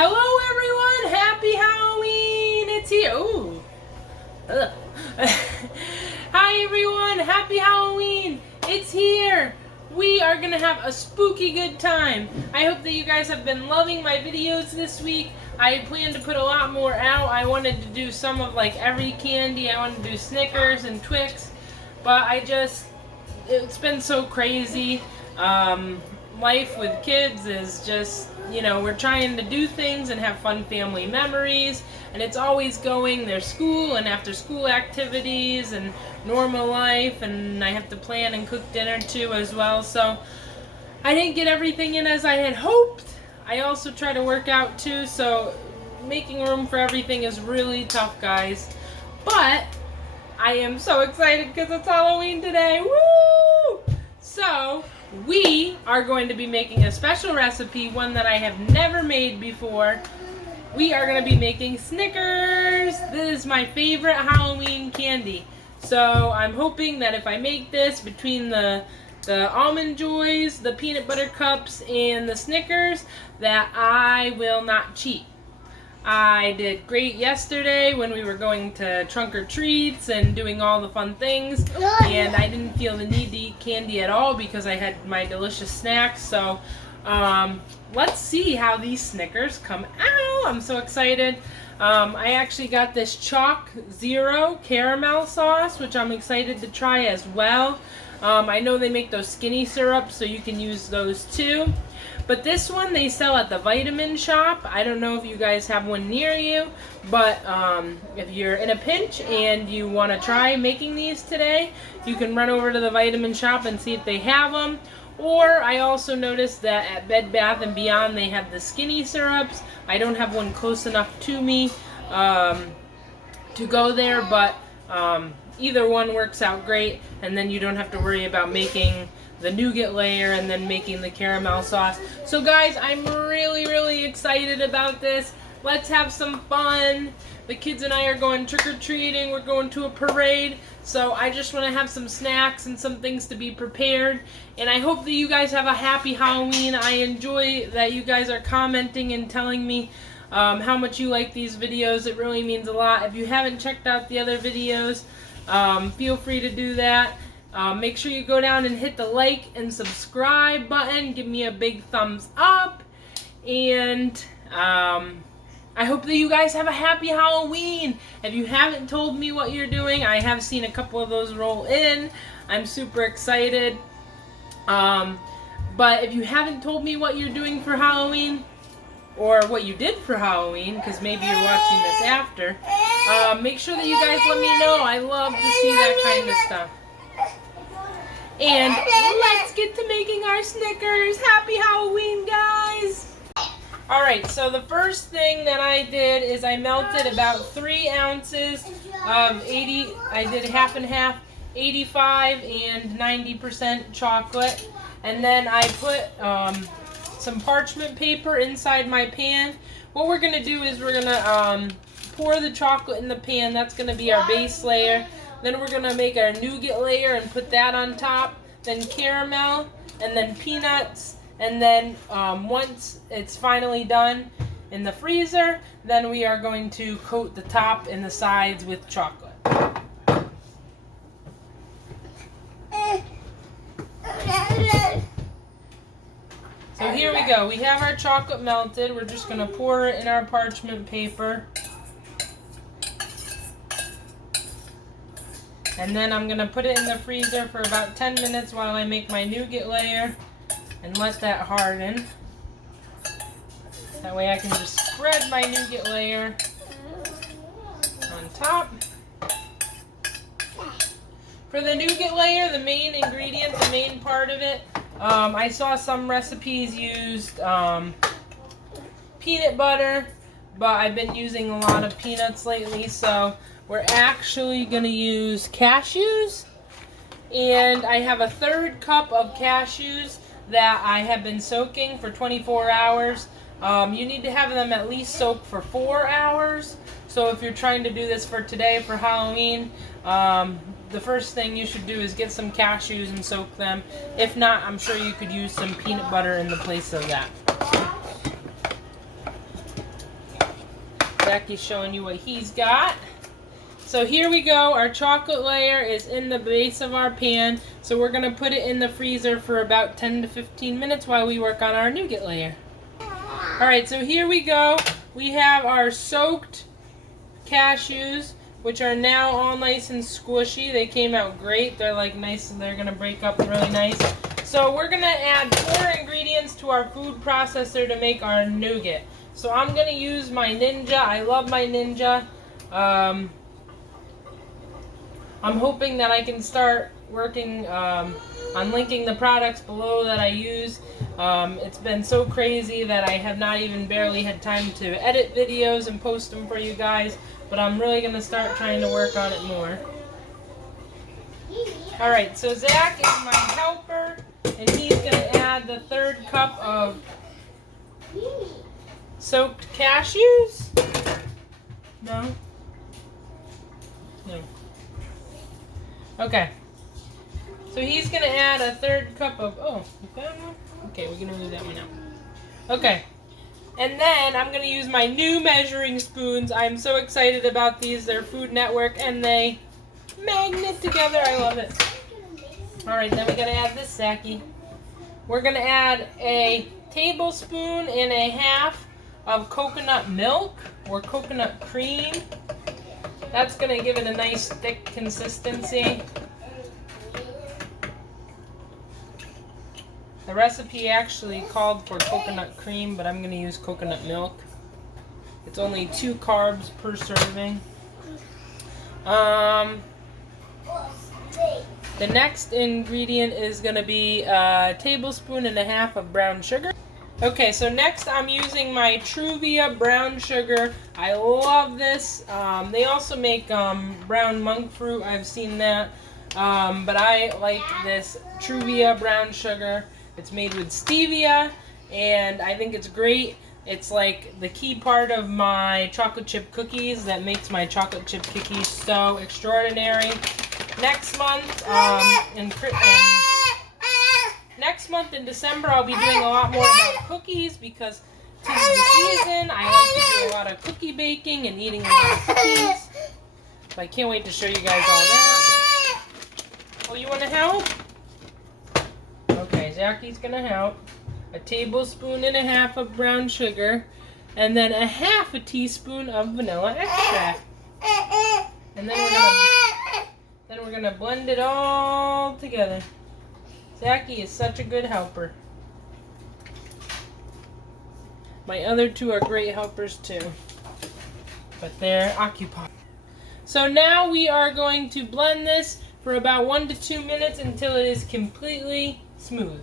Hello everyone! Happy Halloween! It's here. Ooh. Hi everyone! Happy Halloween! It's here! We are gonna have a spooky good time. I hope that you guys have been loving my videos this week. I plan to put a lot more out. I wanted to do some of like every candy. I wanted to do Snickers and Twix, but it's been so crazy. Life with kids is just, we're trying to do things and have fun family memories, and it's always going. There's school and after school activities and normal life, and I have to plan and cook dinner too as well, so I didn't get everything in as I had hoped. I also try to work out too, so making room for everything is really tough, guys, but I am so excited because it's Halloween today. Woo! So we are going to be making a special recipe, one that I have never made before. We are going to be making Snickers. This is my favorite Halloween candy. So I'm hoping that if I make this between the Almond Joys, the Peanut Butter Cups, and the Snickers, that I will not cheat. I did great yesterday when we were going to trunk or treats and doing all the fun things, and I didn't feel the need to eat candy at all because I had my delicious snacks. So let's see how these Snickers come out. I'm so excited. I actually got this Chalk Zero caramel sauce, which I'm excited to try as well. I know they make those skinny syrups, so you can use those too. But this one they sell at the vitamin shop. I don't know if you guys have one near you, but if you're in a pinch and you want to try making these today, you can run over to the vitamin shop and see if they have them. Or I also noticed that at Bed Bath & Beyond they have the skinny syrups. I don't have one close enough to me to go there, but either one works out great, and then you don't have to worry about making the nougat layer and then making the caramel sauce. So guys, I'm really excited about this. Let's have some fun. The kids and I are going trick-or-treating. We're going to a parade. So I just want to have some snacks and some things to be prepared. And I hope that you guys have a happy Halloween. I enjoy that you guys are commenting and telling me how much you like these videos. It really means a lot. If you haven't checked out the other videos, feel free to do that. Make sure you go down and hit the like and subscribe button. Give me a big thumbs up. And I hope that you guys have a happy Halloween. If you haven't told me what you're doing, I have seen a couple of those roll in. I'm super excited. But if you haven't told me what you're doing for Halloween, or what you did for Halloween, because maybe you're watching this after, make sure that you guys let me know. I love to see that kind of stuff. And let's get to making our Snickers. Happy Halloween, guys! Alright, so the first thing that I did is I melted about 3 ounces of I did half and half, 85 and 90% chocolate. And then I put some parchment paper inside my pan. What we're going to do is we're going to pour the chocolate in the pan. That's going to be our base layer. Then we're going to make our nougat layer and put that on top. Then caramel, and then peanuts. And then once it's finally done in the freezer, then we are going to coat the top and the sides with chocolate. So here we go. We have our chocolate melted. We're just going to pour it in our parchment paper. And then I'm going to put it in the freezer for about 10 minutes while I make my nougat layer and let that harden. That way I can just spread my nougat layer on top. For the nougat layer, the main ingredient, the main part of it, I saw some recipes used peanut butter, but I've been using a lot of peanuts lately, so we're actually going to use cashews. And I have a 1/3 cup of cashews that I have been soaking for 24 hours. You need to have them at least soaked for 4 hours. So if you're trying to do this for today, for Halloween, the first thing you should do is get some cashews and soak them. If not, I'm sure you could use some peanut butter in the place of that. Zacky's showing you what he's got. So here we go. Our chocolate layer is in the base of our pan. So we're going to put it in the freezer for about 10 to 15 minutes while we work on our nougat layer. Alright, so here we go. We have our soaked cashews, which are now all nice and squishy. They came out great. They're like nice and they're going to break up really nice. So we're going to add 4 ingredients to our food processor to make our nougat. So I'm going to use my Ninja. I love my Ninja. I'm hoping that I can start working on linking the products below that I use. It's been so crazy that I have not even barely had time to edit videos and post them for you guys, but I'm really going to start trying to work on it more. Alright, so Zach is my helper, and he's going to add the 3rd cup of soaked cashews. No? No. Okay. So he's going to add a 3rd cup of... Oh, you found one? Okay, we're going to leave that one out. Okay. And then I'm going to use my new measuring spoons. I'm so excited about these. They're Food Network, and they magnet together. I love it. Alright, then we're going to add this Zachy. We're going to add a tablespoon and a half of coconut milk or coconut cream. That's going to give it a nice thick consistency. The recipe actually called for coconut cream, but I'm going to use coconut milk. It's only 2 carbs per serving. The next ingredient is going to be a tablespoon and a half of brown sugar. Okay, so next I'm using my Truvia brown sugar. I love this. They also make brown monk fruit. I've seen that. But I like this Truvia brown sugar. It's made with stevia, and I think it's great. It's like the key part of my chocolate chip cookies that makes my chocolate chip cookies so extraordinary. Next month, next month in December, I'll be doing a lot more about cookies because tis the season. I like to do a lot of cookie baking and eating a lot of cookies. So I can't wait to show you guys all that. Oh, you want to help? Okay, Zacky's going to help. A tablespoon and a half of brown sugar, and then a half a teaspoon of vanilla extract. And then we're gonna blend it all together. Zachy is such a good helper. My other 2 are great helpers too, but they're occupied. So now we are going to blend this for about 1 to 2 minutes until it is completely smooth.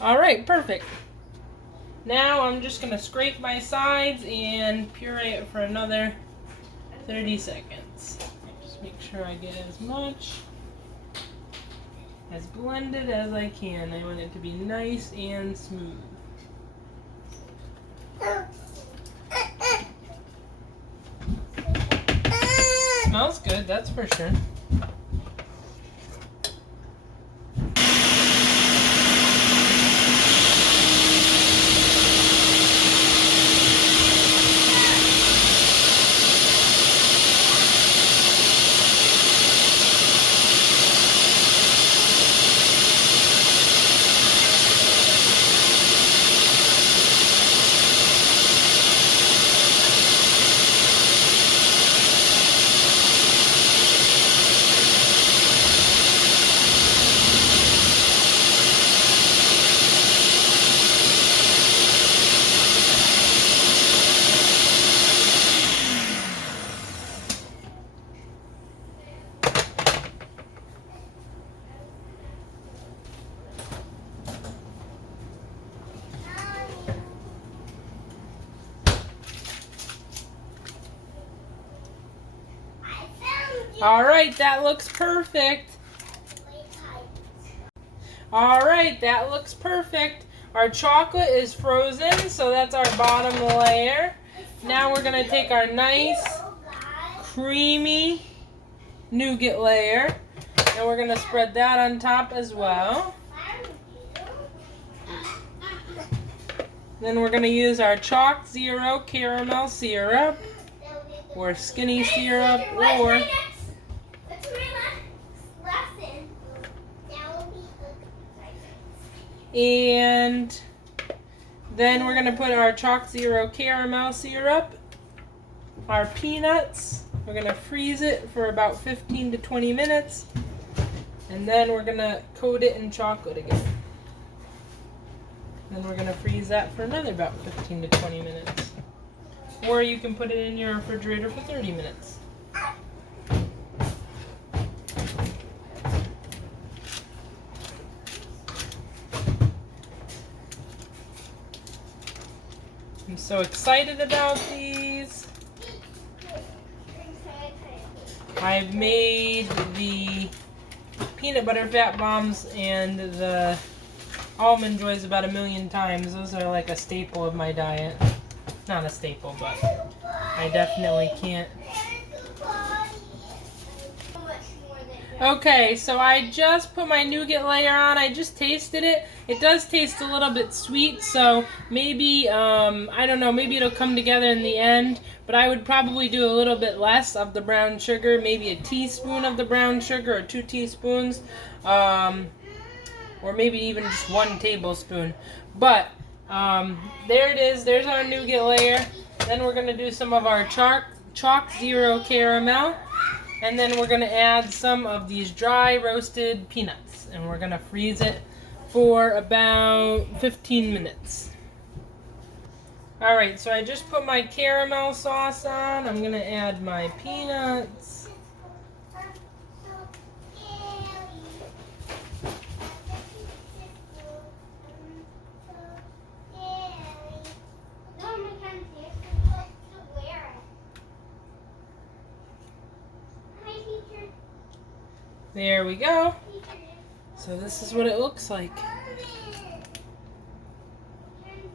Alright, perfect. Now I'm just going to scrape my sides and puree it for another 30 seconds. Just make sure I get as much as blended as I can. I want it to be nice and smooth. Smells good, that's for sure. All right, that looks perfect. All right, that looks perfect. Our chocolate is frozen, so that's our bottom layer. Now we're gonna take our nice, creamy nougat layer, and we're gonna spread that on top as well. Then we're gonna use our Chalk Zero caramel syrup, or skinny syrup, or and then we're gonna put our Chalk Zero caramel syrup, our peanuts. We're gonna freeze it for about 15 to 20 minutes, and then we're gonna coat it in chocolate again. Then we're gonna freeze that for another about 15 to 20 minutes. Or you can put it in your refrigerator for 30 minutes. I'm so excited about these. I've made the peanut butter fat bombs and the almond joys about 1,000,000 times. Those are like a staple of my diet. Not a staple, but I definitely can't. Okay, so I just put my nougat layer on. I just tasted it. It does taste a little bit sweet, so maybe, I don't know, maybe it'll come together in the end. But I would probably do a little bit less of the brown sugar, maybe a teaspoon of the brown sugar or 2 teaspoons. Or maybe even just 1 tablespoon. But there it is. There's our nougat layer. Then we're going to do some of our Chalk Zero caramel. And then we're going to add some of these dry roasted peanuts. And we're going to freeze it for about 15 minutes. Alright, so I just put my caramel sauce on. I'm going to add my peanuts. There we go. So this is what it looks like.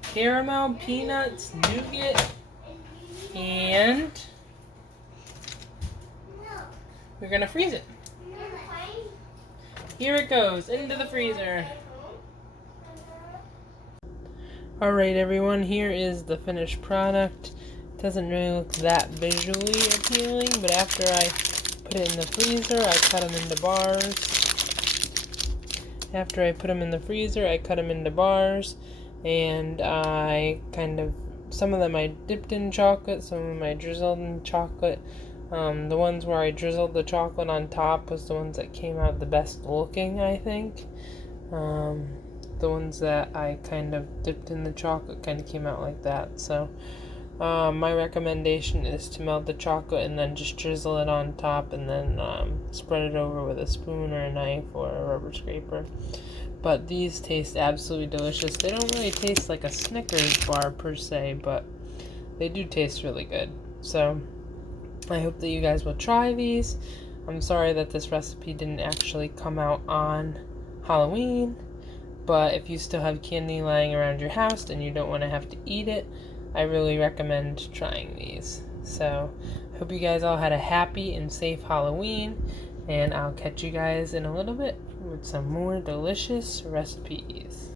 Caramel, peanuts, nougat, and we're gonna freeze it. Here it goes, into the freezer. Alright everyone, here is the finished product. It doesn't really look that visually appealing, but after I put it in the freezer, I cut them into bars. After I put them in the freezer, I cut them into bars, and I some of them I dipped in chocolate, some of them I drizzled in chocolate. The ones where I drizzled the chocolate on top was the ones that came out the best looking, I think. The ones that I kind of dipped in the chocolate kind of came out like that, so my recommendation is to melt the chocolate and then just drizzle it on top and then spread it over with a spoon or a knife or a rubber scraper. But these taste absolutely delicious. They don't really taste like a Snickers bar per se, but they do taste really good. So I hope that you guys will try these. I'm sorry that this recipe didn't actually come out on Halloween, but if you still have candy lying around your house and you don't want to have to eat it, I really recommend trying these. So, I hope you guys all had a happy and safe Halloween, and I'll catch you guys in a little bit with some more delicious recipes.